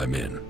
I'm in.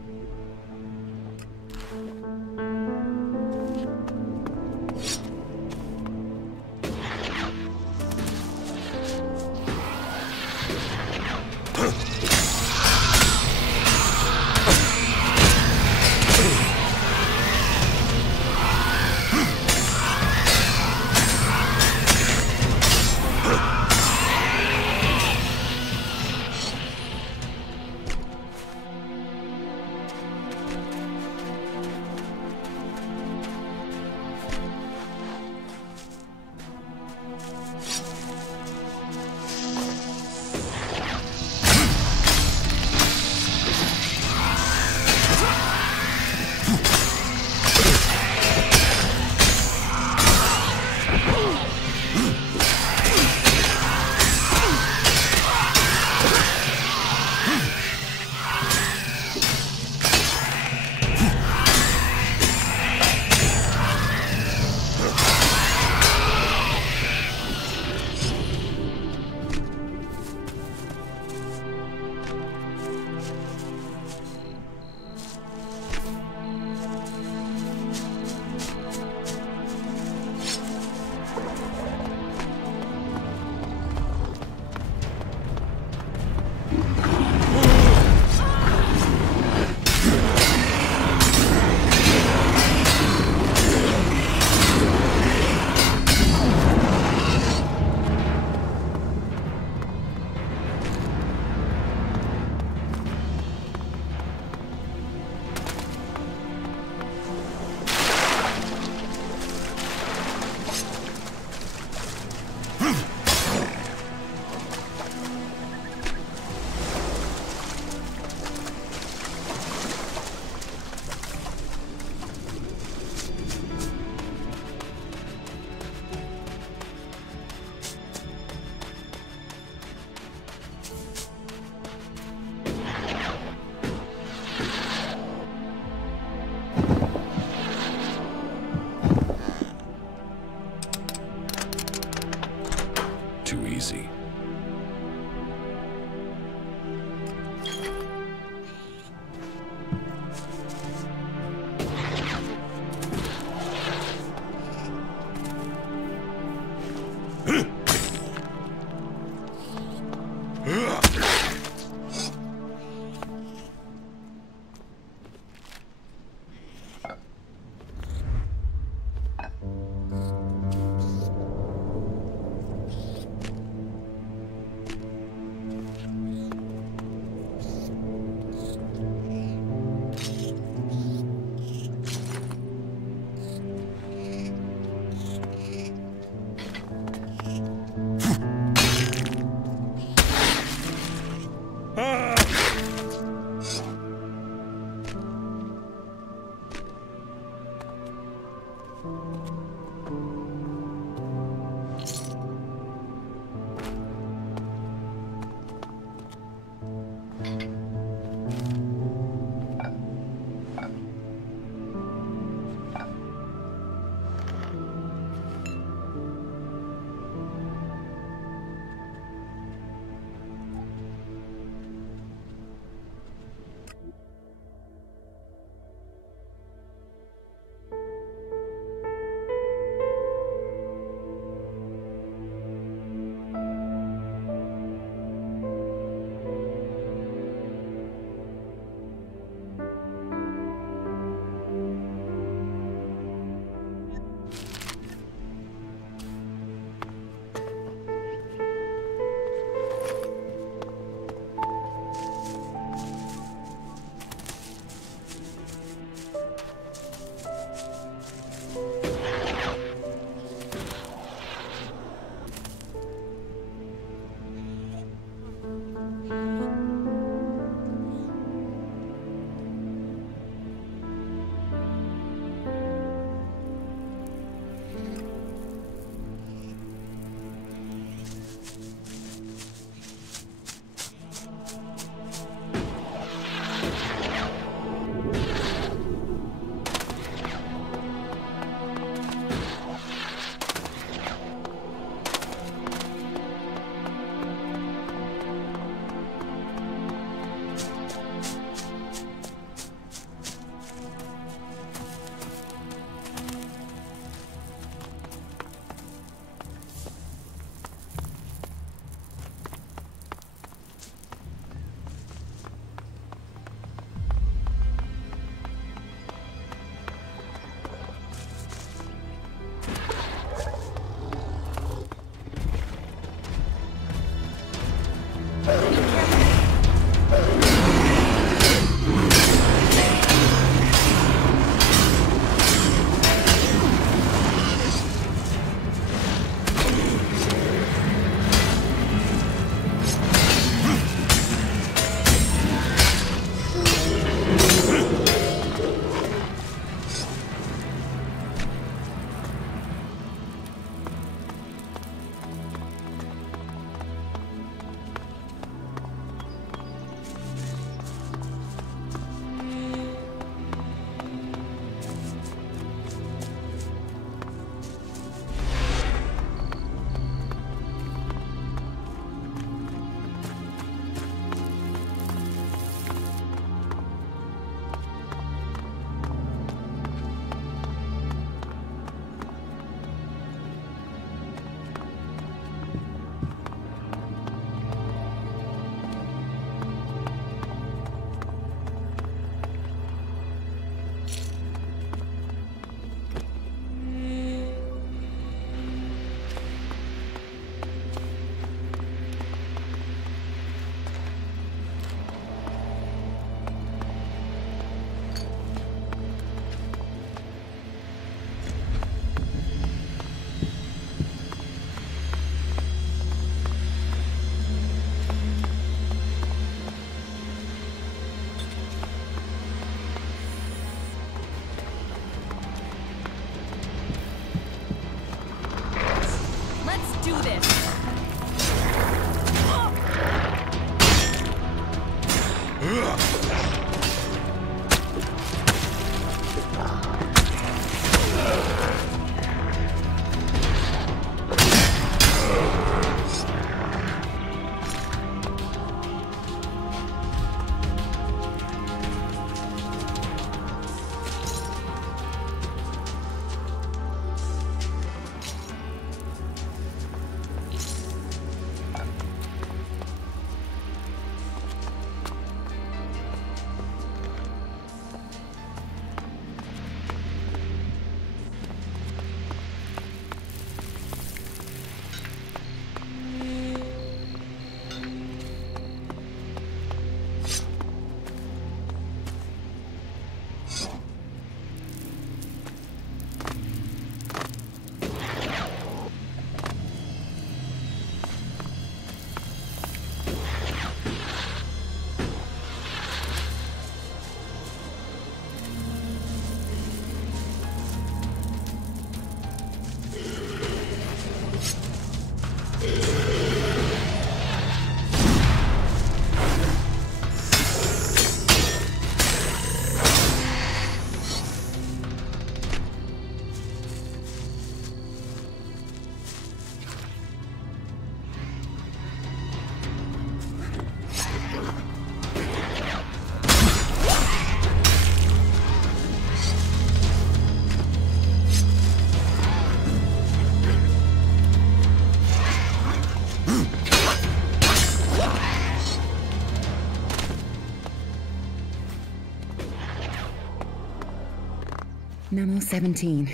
Memo 17.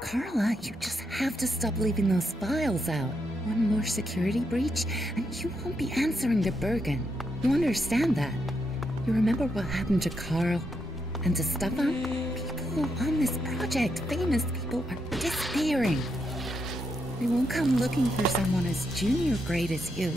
Carla, you just have to stop leaving those files out. One more security breach, and you won't be answering to Bergen. You understand that? You remember what happened to Carl and to Stefan? People on this project, famous people, are disappearing. They won't come looking for someone as junior grade as you.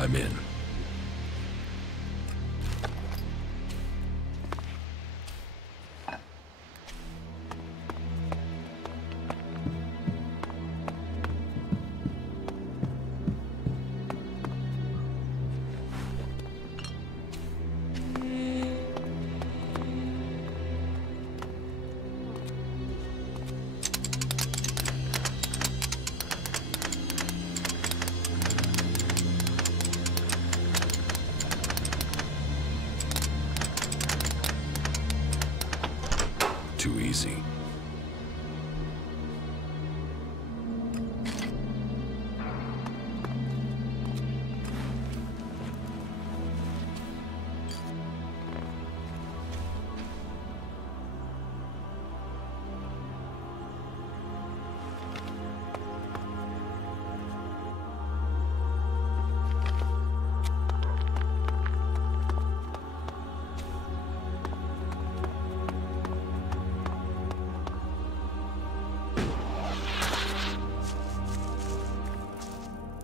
I'm in. Too easy.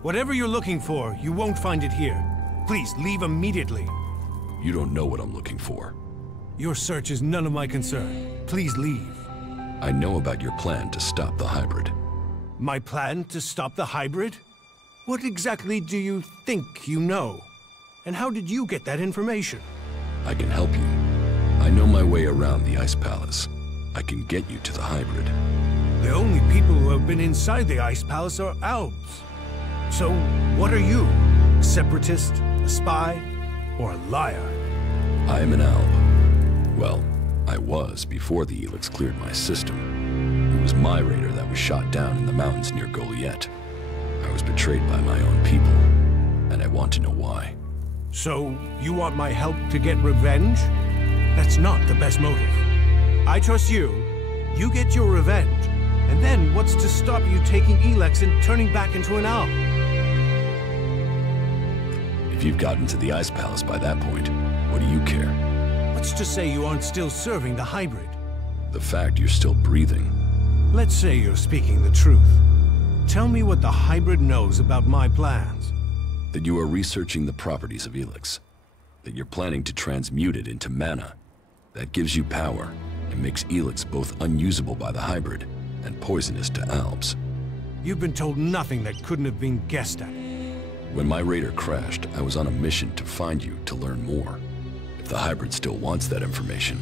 Whatever you're looking for, you won't find it here. Please, leave immediately. You don't know what I'm looking for. Your search is none of my concern. Please leave. I know about your plan to stop the hybrid. My plan to stop the hybrid? What exactly do you think you know? And how did you get that information? I can help you. I know my way around the Ice Palace. I can get you to the hybrid. The only people who have been inside the Ice Palace are Alps. So, what are you? A separatist, a spy, or a liar? I am an Alp. Well, I was before the ELEX cleared my system. It was my raider that was shot down in the mountains near Goliath. I was betrayed by my own people, and I want to know why. So, you want my help to get revenge? That's not the best motive. I trust you. You get your revenge. And then what's to stop you taking ELEX and turning back into an Alp? If you've gotten to the Ice Palace by that point, what do you care? What's to say you aren't still serving the hybrid? The fact you're still breathing. Let's say you're speaking the truth. Tell me what the hybrid knows about my plans. That you are researching the properties of ELEX. That you're planning to transmute it into mana. That gives you power and makes ELEX both unusable by the hybrid and poisonous to Alps. You've been told nothing that couldn't have been guessed at. When my raider crashed, I was on a mission to find you to learn more. If the hybrid still wants that information,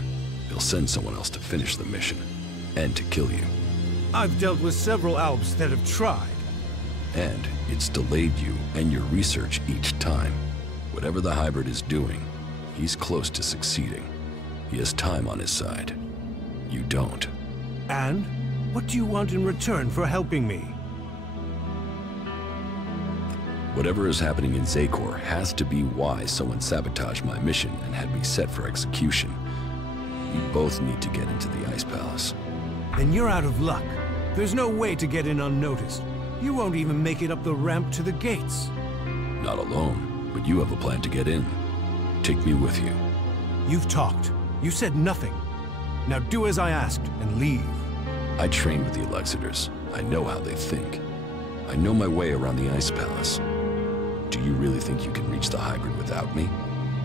They'll send someone else to finish the mission, and to kill you. I've dealt with several Albs that have tried. And it's delayed you and your research each time. Whatever the hybrid is doing, he's close to succeeding. He has time on his side. You don't. And? What do you want in return for helping me? Whatever is happening in Zakor has to be why someone sabotaged my mission and had me set for execution. We both need to get into the Ice Palace. Then you're out of luck. There's no way to get in unnoticed. You won't even make it up the ramp to the gates. Not alone, but you have a plan to get in. Take me with you. You've talked. You said nothing. Now do as I asked and leave. I trained with the Elexitors. I know how they think. I know my way around the Ice Palace. Do you really think you can reach the hybrid without me?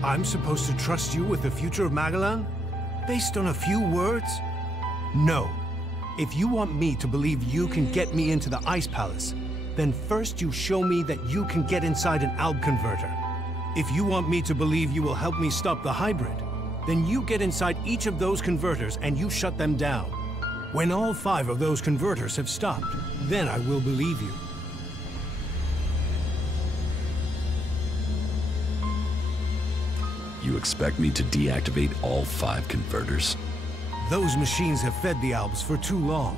I'm supposed to trust you with the future of Magellan? Based on a few words? No. If you want me to believe you can get me into the Ice Palace, then first you show me that you can get inside an Alb converter. If you want me to believe you will help me stop the hybrid, then you get inside each of those converters and you shut them down. When all 5 of those converters have stopped, then I will believe you. You expect me to deactivate all 5 converters? Those machines have fed the Albs for too long.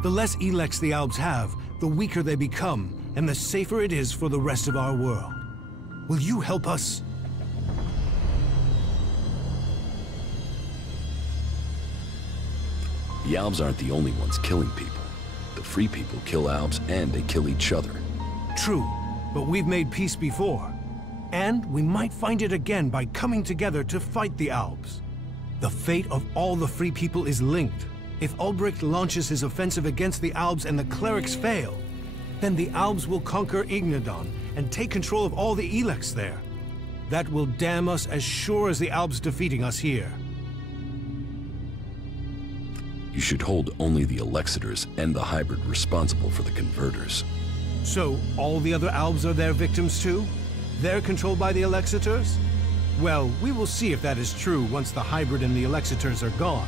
The less ELEX the Albs have, the weaker they become, and the safer it is for the rest of our world. Will you help us? The Albs aren't the only ones killing people. The free people kill Albs and they kill each other. True, but we've made peace before. And we might find it again by coming together to fight the Albs. The fate of all the free people is linked. If Ulbricht launches his offensive against the Albs and the clerics fail, then the Albs will conquer Ignadon and take control of all the ELEX there. That will damn us as sure as the Albs defeating us here. You should hold only the Elexitors and the hybrid responsible for the converters. So, all the other Albs are their victims too? They're controlled by the Elexitors? Well, we will see if that is true once the hybrid and the Elexitors are gone.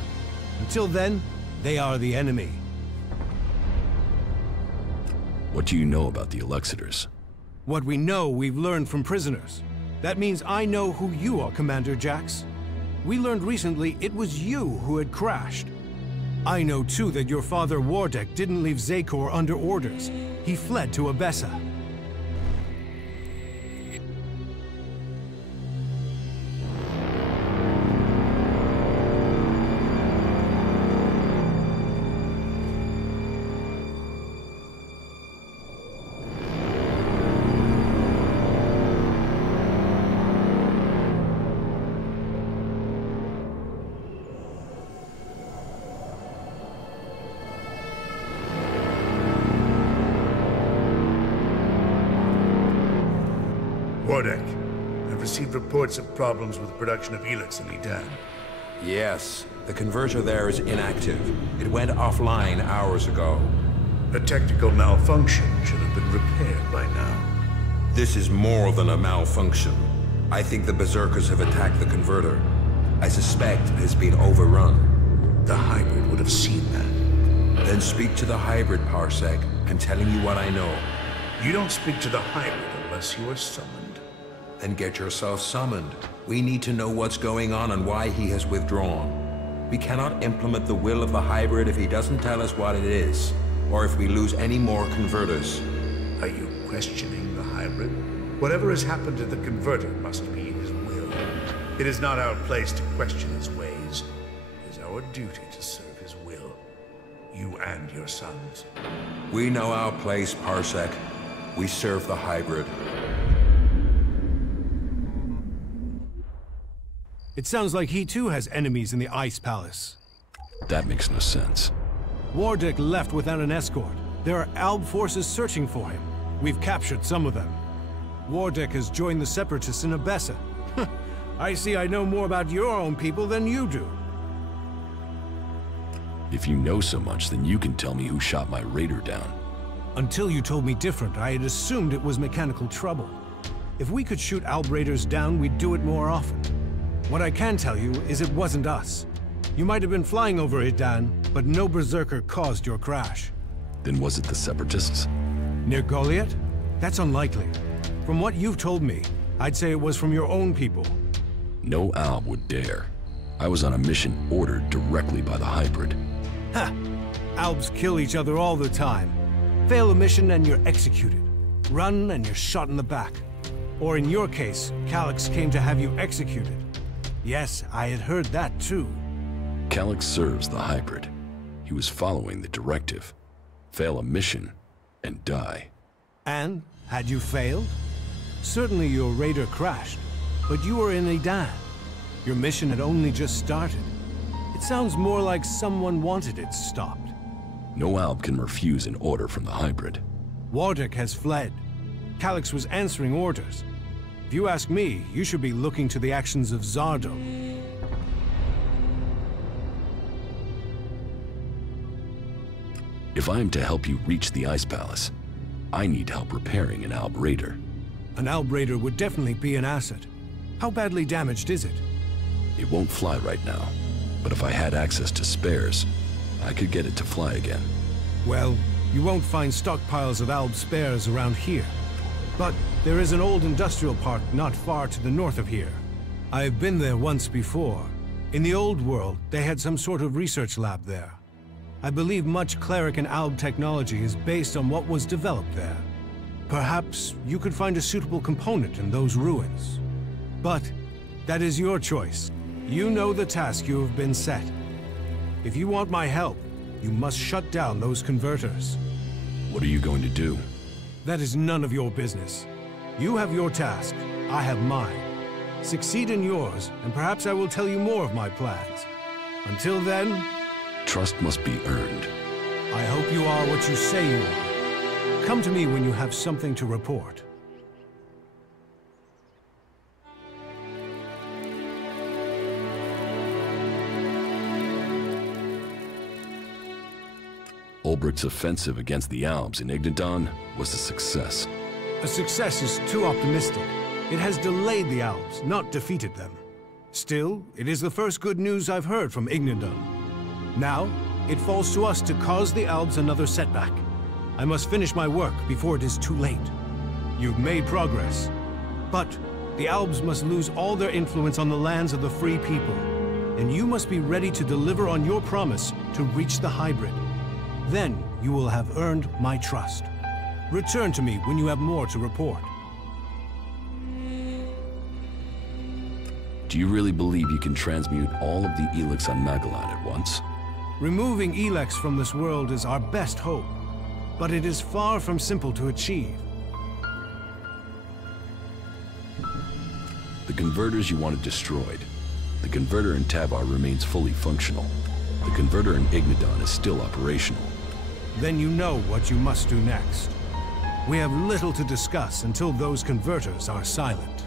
Until then, they are the enemy. What do you know about the Elexitors? What we know, we've learned from prisoners. That means I know who you are, Commander Jax. We learned recently it was you who had crashed. I know too that your father Wardek didn't leave Zakor under orders. He fled to Abessa. Wardek, I've received reports of problems with the production of ELEX in Edan. Yes, the converter there is inactive. It went offline hours ago. A technical malfunction should have been repaired by now. This is more than a malfunction. I think the Berserkers have attacked the converter. I suspect it has been overrun. The hybrid would have seen that. Then speak to the hybrid, Parsec. I'm telling you what I know. You don't speak to the hybrid unless you are summoned. Then get yourself summoned. We need to know what's going on and why he has withdrawn. We cannot implement the will of the hybrid if he doesn't tell us what it is. or if we lose any more converters. Are you questioning the hybrid? Whatever has happened to the converter must be his will. It is not our place to question his ways. It is our duty to serve his will. You and your sons. We know our place, Parsec. We serve the hybrid. It sounds like he too has enemies in the Ice Palace. That makes no sense. Wardick left without an escort. There are Alb forces searching for him. We've captured some of them. Wardick has joined the Separatists in Abessa. I see I know more about your own people than you do. If you know so much, then you can tell me who shot my raider down. Until you told me different, I had assumed it was mechanical trouble. If we could shoot Alb raiders down, we'd do it more often. What I can tell you is it wasn't us. You might have been flying over Idan, but no Berserker caused your crash. Then was it the Separatists? Near Goliath? That's unlikely. From what you've told me, I'd say it was from your own people. No Alb would dare. I was on a mission ordered directly by the hybrid. Ha! Albs kill each other all the time. Fail a mission and you're executed. Run and you're shot in the back. Or in your case, Calyx came to have you executed. Yes, I had heard that too. Calyx serves the hybrid. He was following the directive. Fail a mission and die. And, had you failed? Certainly your raider crashed, but you were in Idan. Your mission had only just started. It sounds more like someone wanted it stopped. No Alb can refuse an order from the hybrid. Wardick has fled. Calyx was answering orders. If you ask me, you should be looking to the actions of Zardo. If I am to help you reach the Ice Palace, I need help repairing an Alb raider. An Alb raider would definitely be an asset. How badly damaged is it? It won't fly right now, but if I had access to spares, I could get it to fly again. Well, you won't find stockpiles of Alb spares around here. But there is an old industrial park not far to the north of here. I've been there once before. In the old world, they had some sort of research lab there. I believe much cleric and Alb technology is based on what was developed there. Perhaps you could find a suitable component in those ruins. But that is your choice. You know the task you have been set. If you want my help, you must shut down those converters. What are you going to do? That is none of your business. You have your task, I have mine. Succeed in yours, and perhaps I will tell you more of my plans. Until then... Trust must be earned. I hope you are what you say you are. Come to me when you have something to report. Ulbricht's offensive against the Albs in Ignadon was a success. A success is too optimistic. It has delayed the Albs, not defeated them. Still, it is the first good news I've heard from Ignadon. Now, it falls to us to cause the Albs another setback. I must finish my work before it is too late. You've made progress. But the Albs must lose all their influence on the lands of the free people. And you must be ready to deliver on your promise to reach the hybrid. Then you will have earned my trust. Return to me when you have more to report. Do you really believe you can transmute all of the ELEX on Magellan at once? Removing ELEX from this world is our best hope, but it is far from simple to achieve. The converters you wanted destroyed. The converter in Tavar remains fully functional. The converter in Ignadon is still operational. Then you know what you must do next. We have little to discuss until those converters are silent.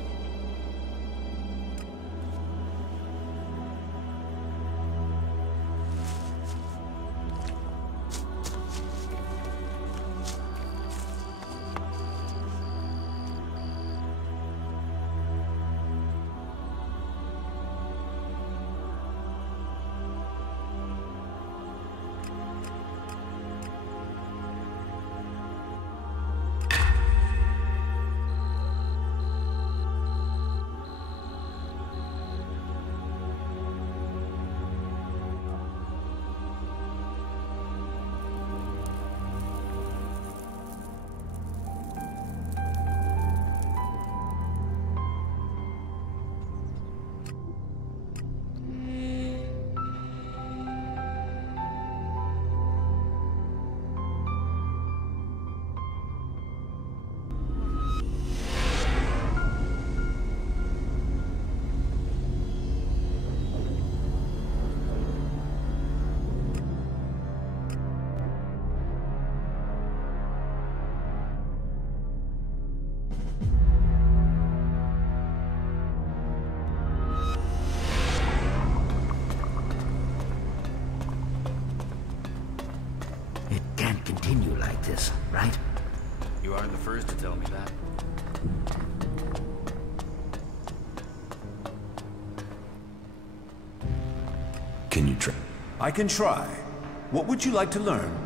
right? You aren't the first to tell me that. Can you try? I can try. What would you like to learn?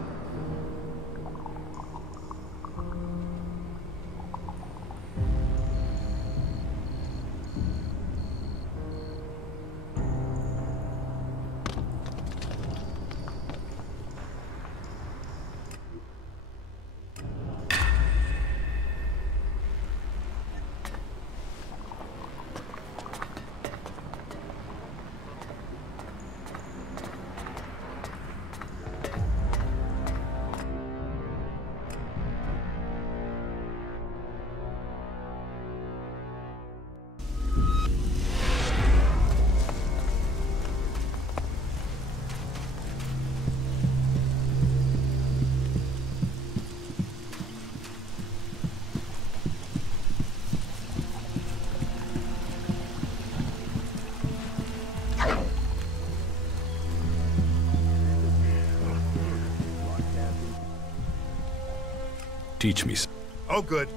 Teach me. Oh, good.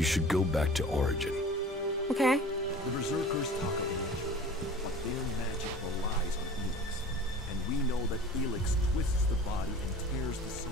You should go back to Origin. Okay. The Berserkers talk of nature, but their magic relies on ELEX. And we know that ELEX twists the body and tears the soul.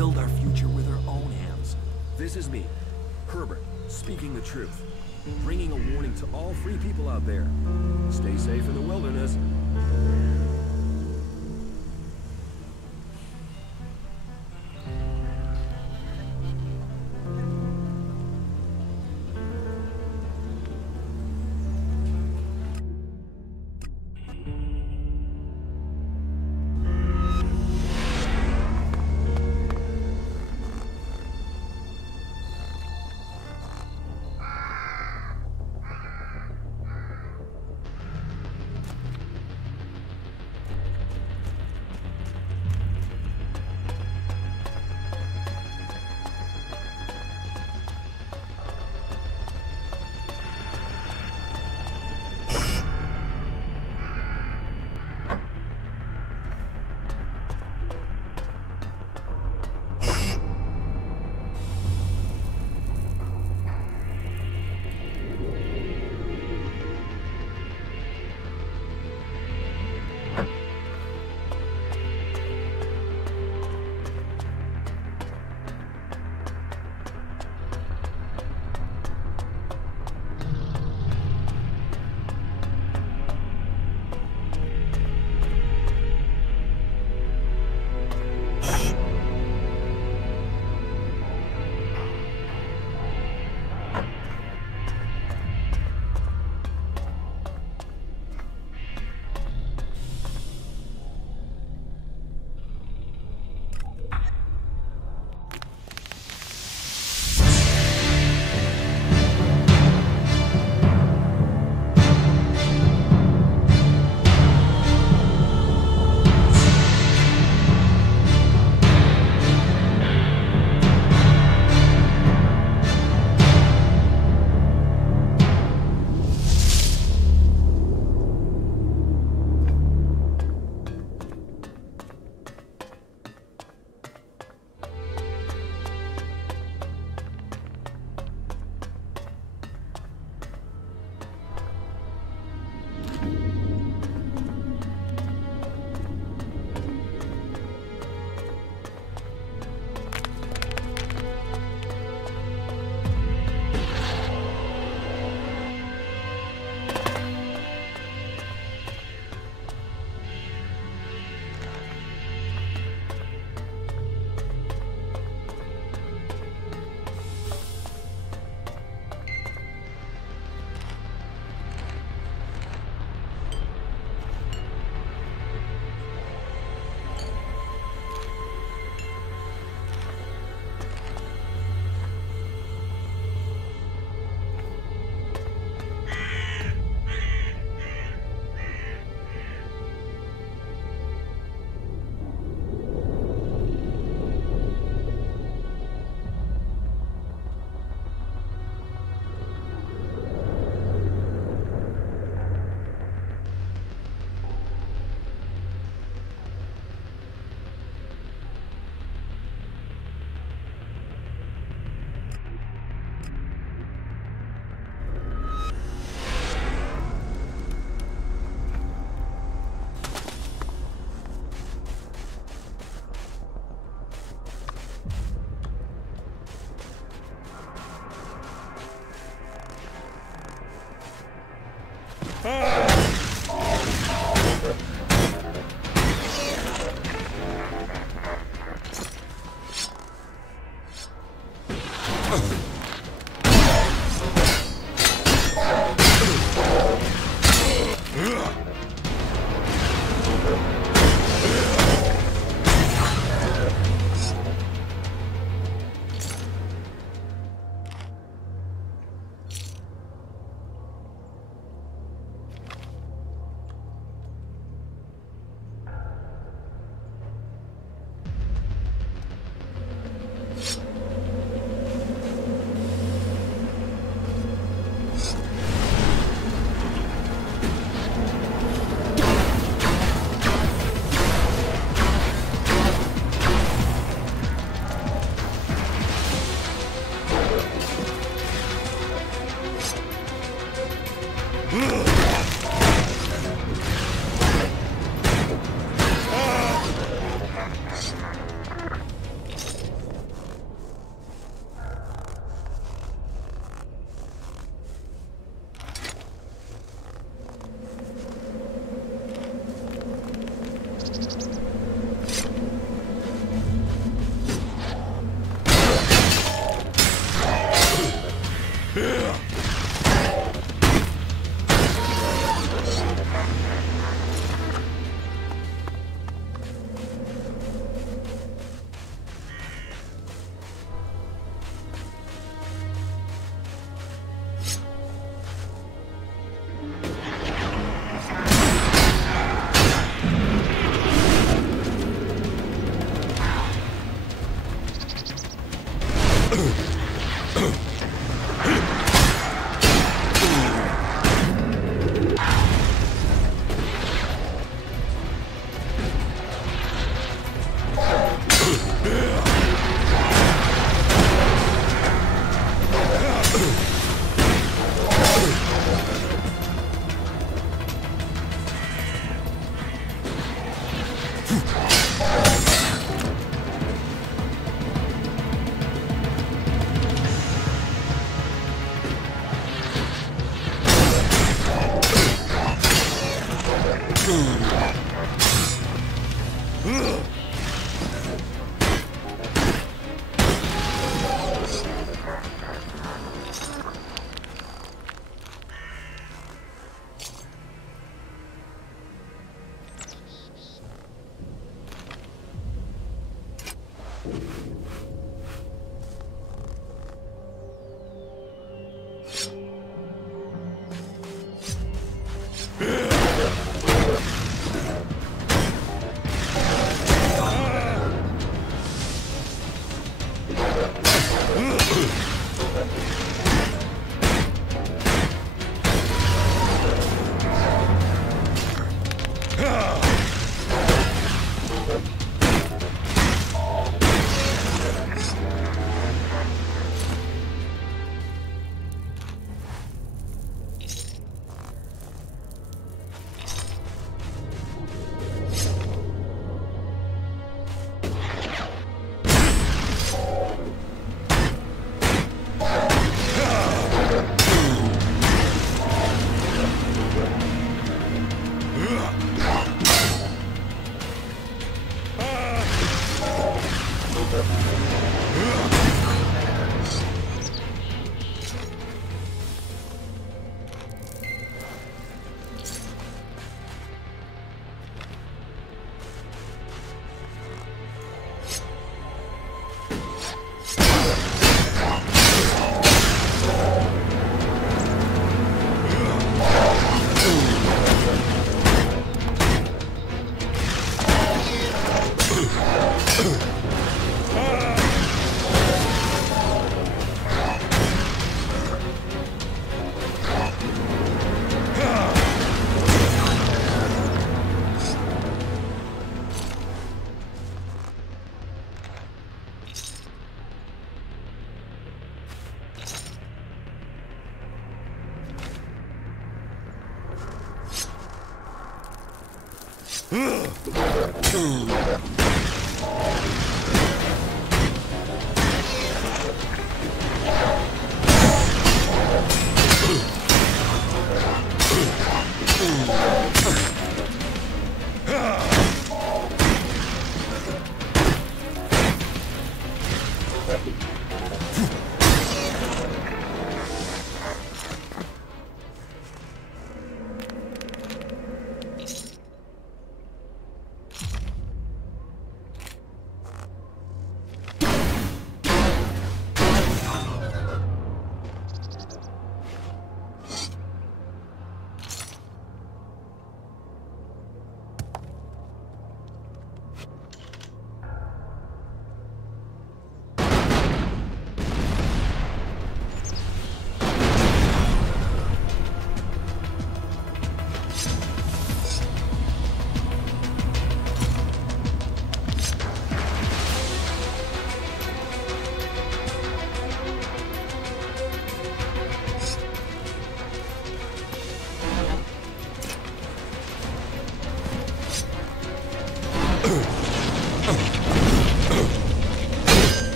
build our future with our own hands. This is me, Herbert, speaking the truth. Bringing a warning to all free people out there. Stay safe in the wilderness.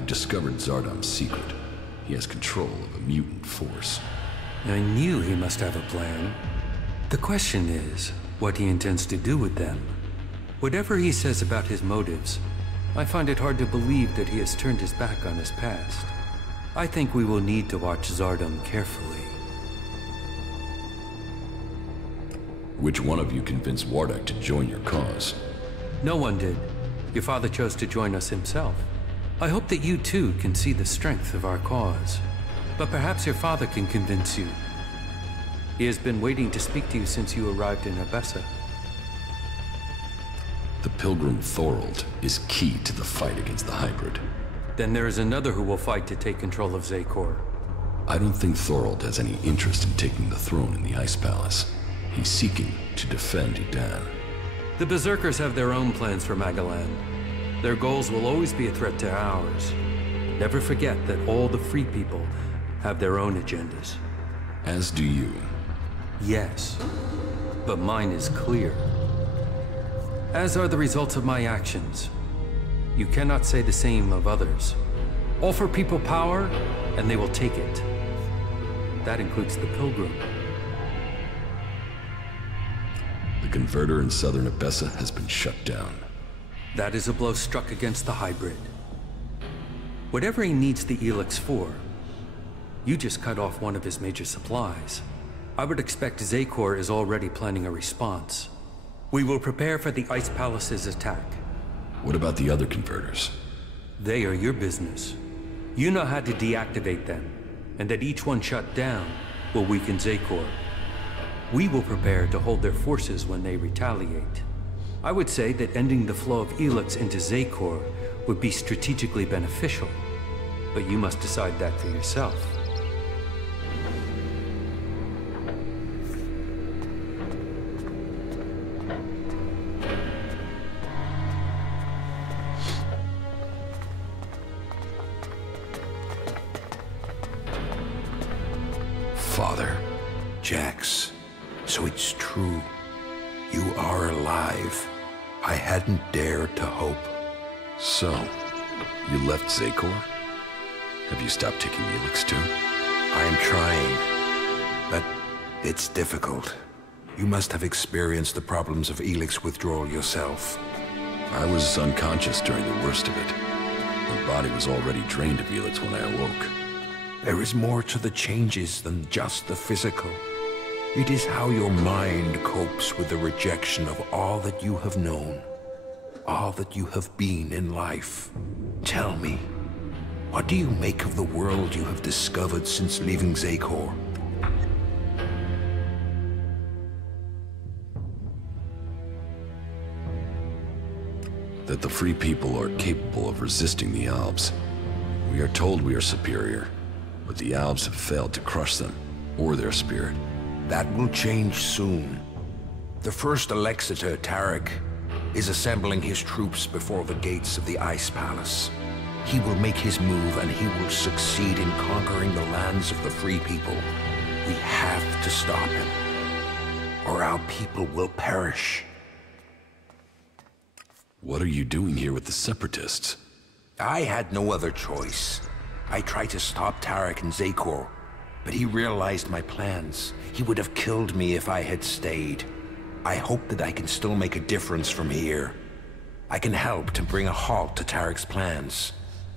I've discovered Zardom's secret. He has control of a mutant force. I knew he must have a plan. The question is, what he intends to do with them. Whatever he says about his motives, I find it hard to believe that he has turned his back on his past. I think we will need to watch Zardom carefully. Which one of you convinced Wardak to join your cause? No one did. Your father chose to join us himself. I hope that you too can see the strength of our cause. But perhaps your father can convince you. He has been waiting to speak to you since you arrived in Abessa. The Pilgrim Thorold is key to the fight against the hybrid. Then there is another who will fight to take control of Zakor. I don't think Thorold has any interest in taking the throne in the Ice Palace. He's seeking to defend Edan. The Berserkers have their own plans for Magaland. Their goals will always be a threat to ours. Never forget that all the free people have their own agendas. As do you. Yes, but mine is clear. As are the results of my actions. You cannot say the same of others. Offer people power, and they will take it. That includes the Pilgrim. The converter in southern Abessa has been shut down. That is a blow struck against the hybrid. Whatever he needs the ELEX for, you just cut off one of his major supplies. I would expect Zakor is already planning a response. We will prepare for the Ice Palace's attack. What about the other converters? They are your business. You know how to deactivate them, and that each one shut down will weaken Zakor. We will prepare to hold their forces when they retaliate. I would say that ending the flow of ELEX into Zakor would be strategically beneficial, but you must decide that for yourself. Father. Jax, so it's true. You are alive. I hadn't dared to hope. So, you left Zakor? Have you stopped taking the ELEX too? I'm trying, but it's difficult. You must have experienced the problems of ELEX withdrawal yourself. I was unconscious during the worst of it. My body was already drained of ELEX when I awoke. There is more to the changes than just the physical. It is how your mind copes with the rejection of all that you have known, all that you have been in life. Tell me, what do you make of the world you have discovered since leaving Zakor? That the free people are capable of resisting the Albs. We are told we are superior, but the Albs have failed to crush them, or their spirit. That will change soon. The first Alexator, Tarek, is assembling his troops before the gates of the Ice Palace. He will make his move and he will succeed in conquering the lands of the free people. We have to stop him, or our people will perish. What are you doing here with the Separatists? I had no other choice. I tried to stop Tarek and Zakor, but he realized my plans. He would have killed me if I had stayed. I hope that I can still make a difference from here. I can help to bring a halt to Tarek's plans.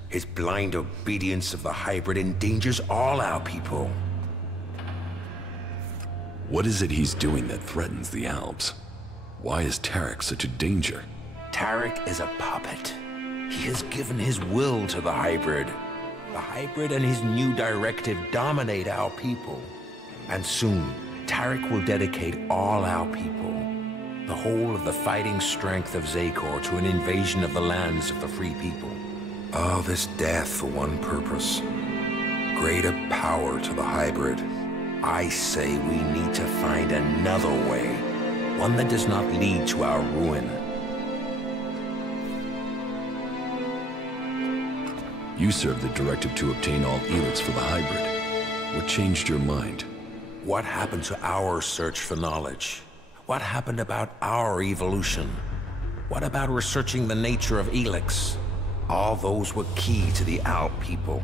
His blind obedience of the hybrid endangers all our people. What is it he's doing that threatens the Albs? Why is Tarek such a danger? Tarek is a puppet. He has given his will to the hybrid. The hybrid and his new directive dominate our people. And soon, Tarek will dedicate all our people, the whole of the fighting strength of Zakor, to an invasion of the lands of the free people. All this death for one purpose. Greater power to the hybrid. I say we need to find another way. One that does not lead to our ruin. You served the directive to obtain all ELEX for the hybrid. What changed your mind? What happened to our search for knowledge? What happened about our evolution? What about researching the nature of ELEX? All those were key to the Alp people,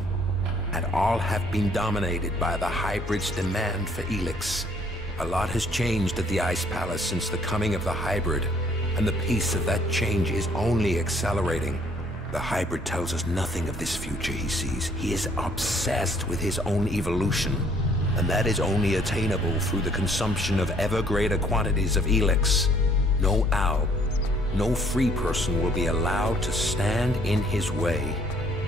and all have been dominated by the hybrid's demand for ELEX. A lot has changed at the Ice Palace since the coming of the hybrid, and the pace of that change is only accelerating. The hybrid tells us nothing of this future he sees. He is obsessed with his own evolution, and that is only attainable through the consumption of ever greater quantities of ELEX. No Alp, no free person will be allowed to stand in his way.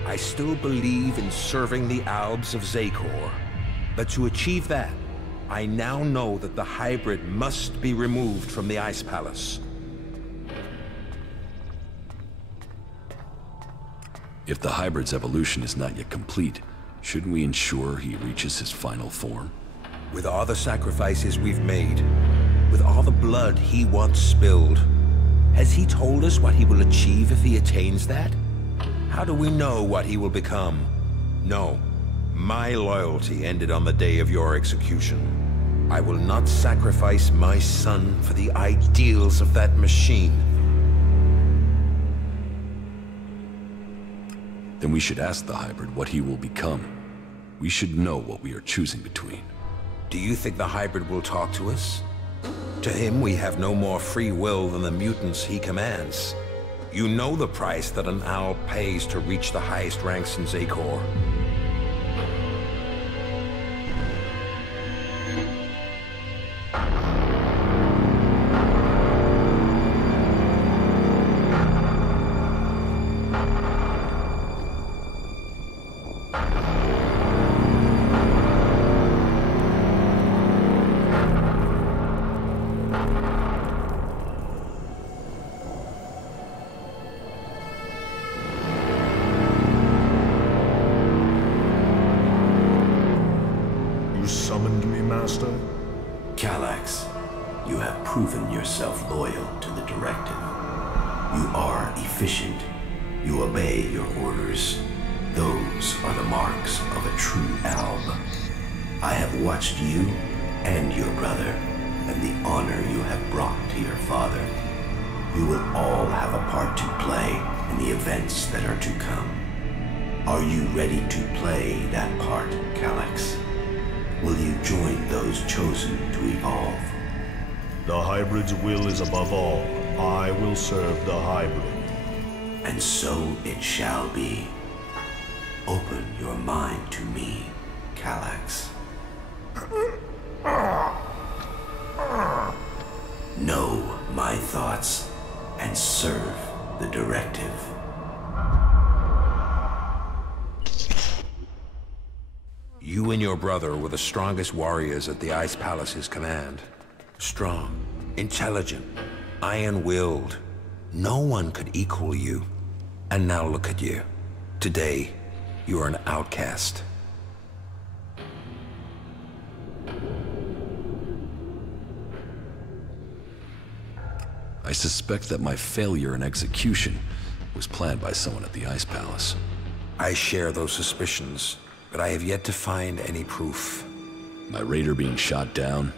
I still believe in serving the Albs of Zakor, but to achieve that, I now know that the hybrid must be removed from the Ice Palace. If the hybrid's evolution is not yet complete, shouldn't we ensure he reaches his final form? With all the sacrifices we've made, with all the blood he once spilled, has he told us what he will achieve if he attains that? How do we know what he will become? No, my loyalty ended on the day of your execution. I will not sacrifice my son for the ideals of that machine. Then we should ask the hybrid what he will become. We should know what we are choosing between. Do you think the hybrid will talk to us? To him, we have no more free will than the mutants he commands. You know the price that an owl pays to reach the highest ranks in Zakor. You summoned me, Master? Calax, you have proven yourself loyal to the directive. You are efficient. You obey your orders. Those are the marks of a true Alb. I have watched you and your brother, and the honor you have brought to your father. You will all have a part to play in the events that are to come. Are you ready to play that part, Calax? Will you join those chosen to evolve? The hybrid's will is above all. I will serve the hybrid. And so it shall be. Open your mind to me, Calax. Know my thoughts and serve the directive. You and your brother were the strongest warriors at the Ice Palace's command. Strong, intelligent, iron-willed. No one could equal you. And now look at you. Today, you are an outcast. I suspect that my failure in execution was planned by someone at the Ice Palace. I share those suspicions, but I have yet to find any proof. My raider being shot down,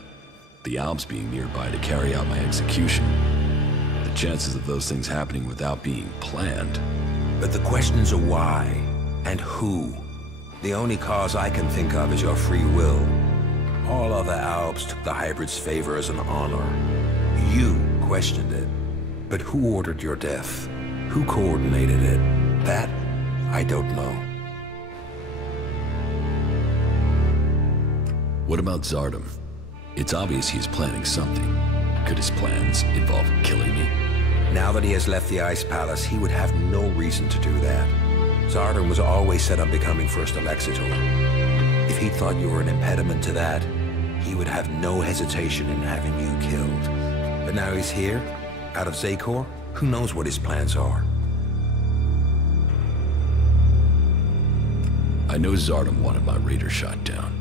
the Alps being nearby to carry out my execution. The chances of those things happening without being planned. But the questions are why and who. The only cause I can think of is your free will. All other Alps took the hybrid's favor as an honor. You questioned it. But who ordered your death? Who coordinated it? That, I don't know. What about Zardom? It's obvious he is planning something. Could his plans involve killing me? Now that he has left the Ice Palace, he would have no reason to do that. Zardom was always set on becoming First Elexitor. If he thought you were an impediment to that, he would have no hesitation in having you killed. But now he's here, out of Zakor, who knows what his plans are? I know Zardom wanted my raider shot down.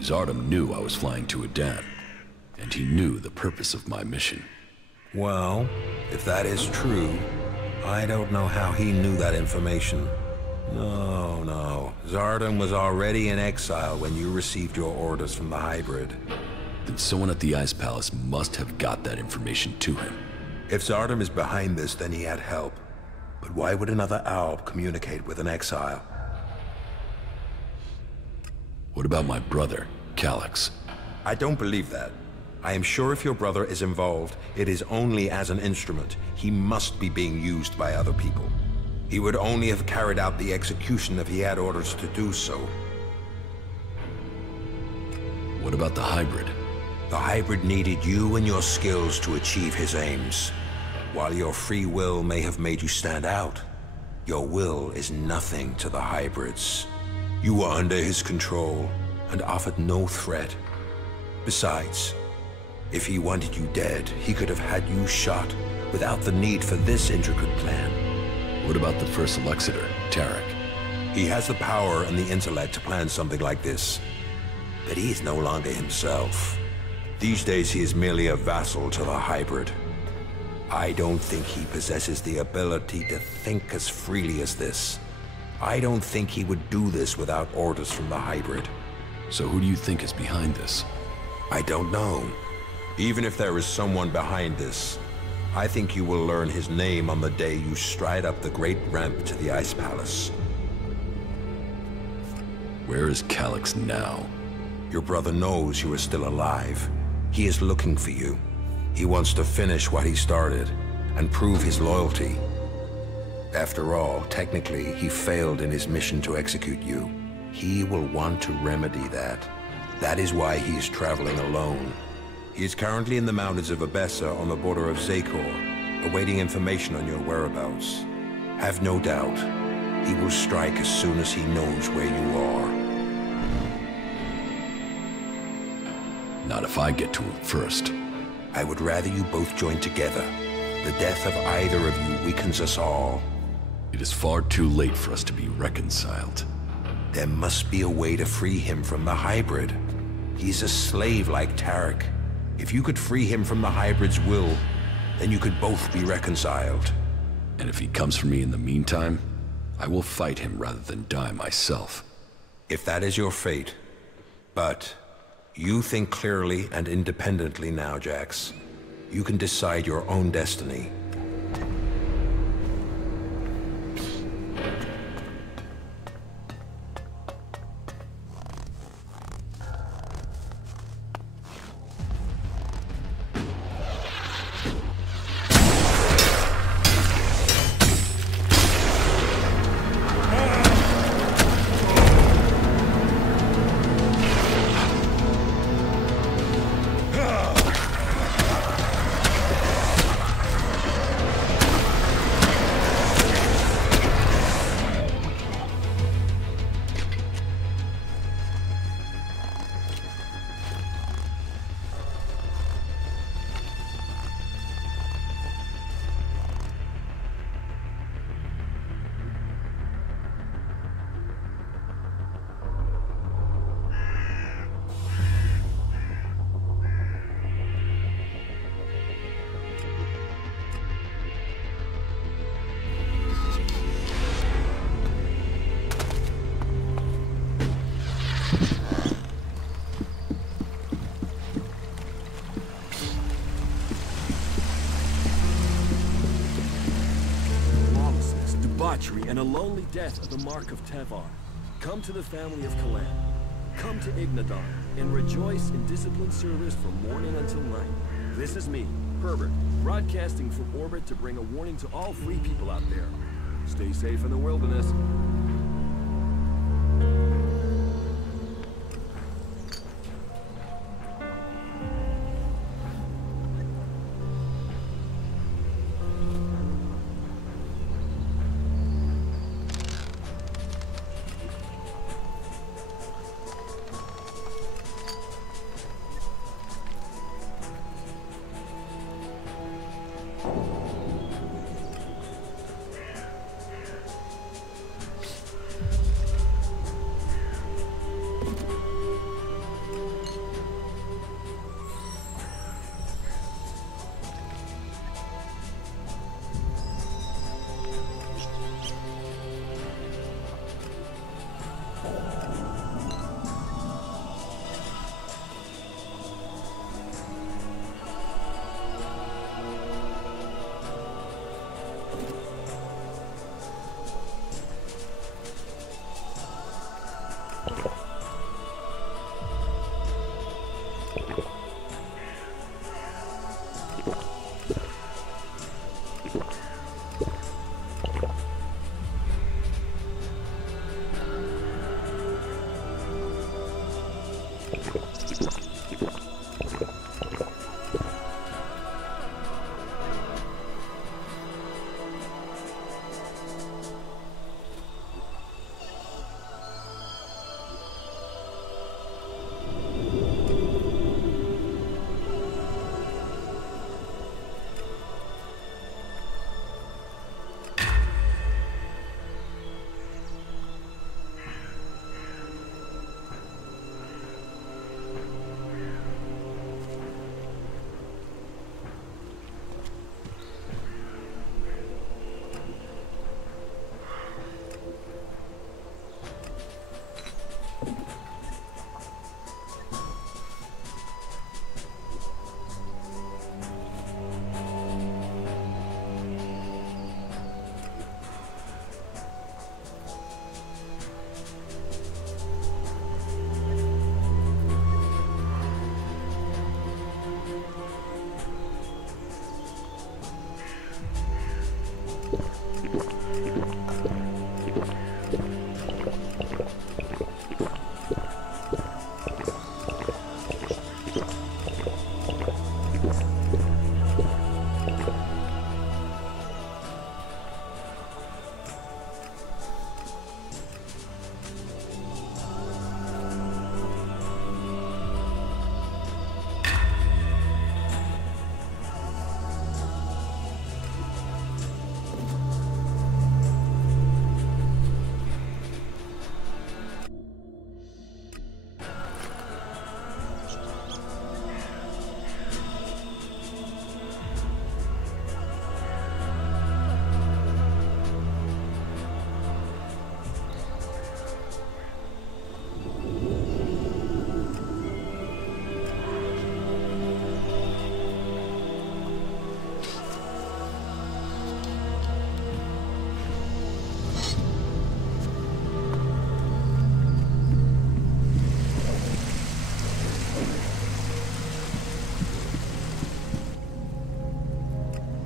Zardom knew I was flying to Adan, and he knew the purpose of my mission. Well, if that is true, I don't know how he knew that information. No. Zardom was already in exile when you received your orders from the hybrid. Then someone at the Ice Palace must have got that information to him. If Zardom is behind this, then he had help. But why would another Alb communicate with an exile? What about my brother, Calyx? I don't believe that. I am sure if your brother is involved, it is only as an instrument. He must be being used by other people. He would only have carried out the execution if he had orders to do so. What about the hybrid? The hybrid needed you and your skills to achieve his aims. While your free will may have made you stand out, your will is nothing to the hybrids. You were under his control and offered no threat. Besides, if he wanted you dead, he could have had you shot without the need for this intricate plan. What about the first Elexiter, Tarek? He has the power and the intellect to plan something like this. But he is no longer himself. These days he is merely a vassal to the hybrid. I don't think he possesses the ability to think as freely as this. I don't think he would do this without orders from the hybrid. So who do you think is behind this? I don't know. Even if there is someone behind this, I think you will learn his name on the day you stride up the great ramp to the Ice Palace. Where is Calyx now? Your brother knows you are still alive. He is looking for you. He wants to finish what he started and prove his loyalty. After all, technically, he failed in his mission to execute you. He will want to remedy that. That is why he is traveling alone. He is currently in the mountains of Abessa on the border of Zakor, awaiting information on your whereabouts. Have no doubt, he will strike as soon as he knows where you are. Not if I get to him first. I would rather you both join together. The death of either of you weakens us all. It is far too late for us to be reconciled. There must be a way to free him from the hybrid. He's a slave like Tarek. If you could free him from the hybrid's will, then you could both be reconciled. And if he comes for me in the meantime, I will fight him rather than die myself. If that is your fate. But you think clearly and independently now, Jax. You can decide your own destiny. And a lonely death are the mark of Tevar. Come to the family of Kalan. Come to Ignadar, and rejoice in disciplined service from morning until night. This is me, Herbert, broadcasting from orbit to bring a warning to all free people out there. Stay safe in the wilderness.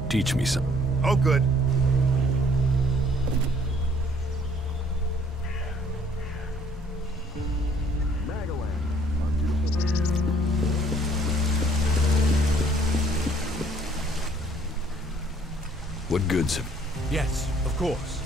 Teach me some. Oh, good. What goods have... Yes, of course.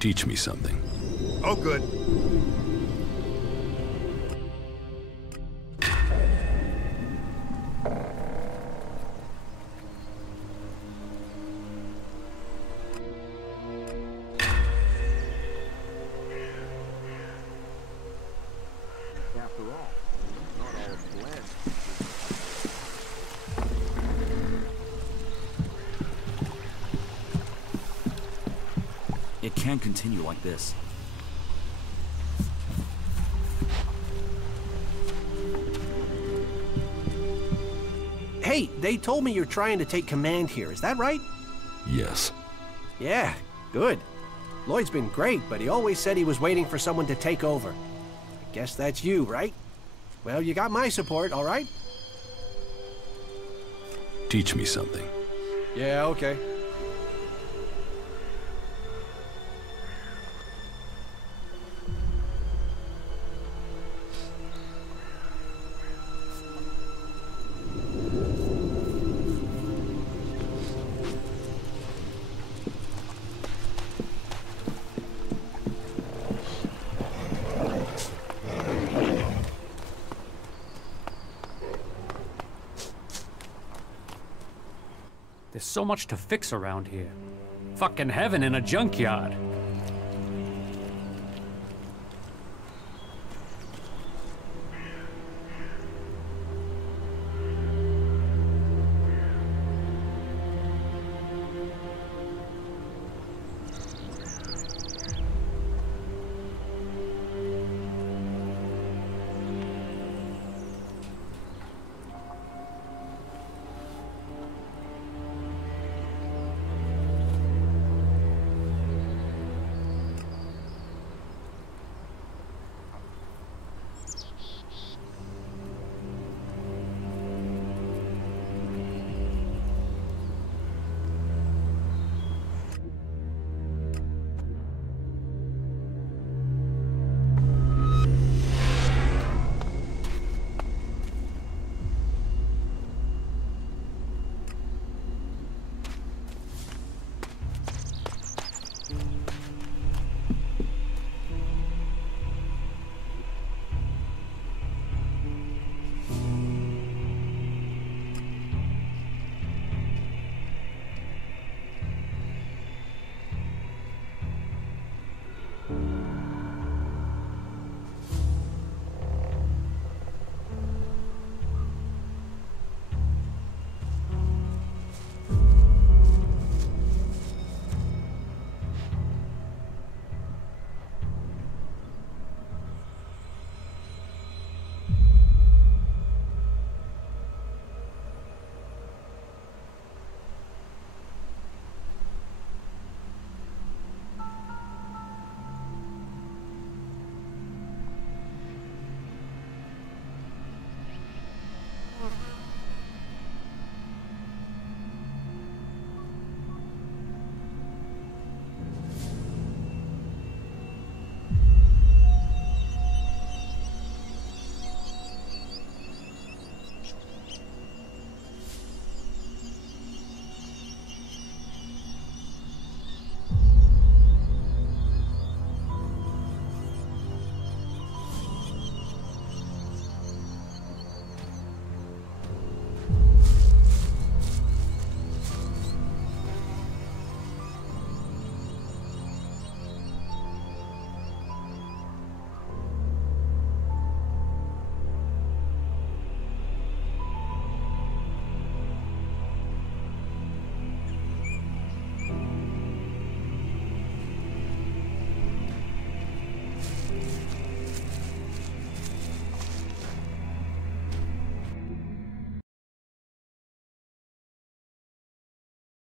Teach me something. Oh, good. After all, not all is blessed. It can't continue like this. Hey, they told me you're trying to take command here, is that right? Yes. Yeah, good. Lloyd's been great, but he always said he was waiting for someone to take over. I guess that's you, right? Well, you got my support, all right? Teach me something. Yeah, okay. There's so much to fix around here. Fucking heaven in a junkyard.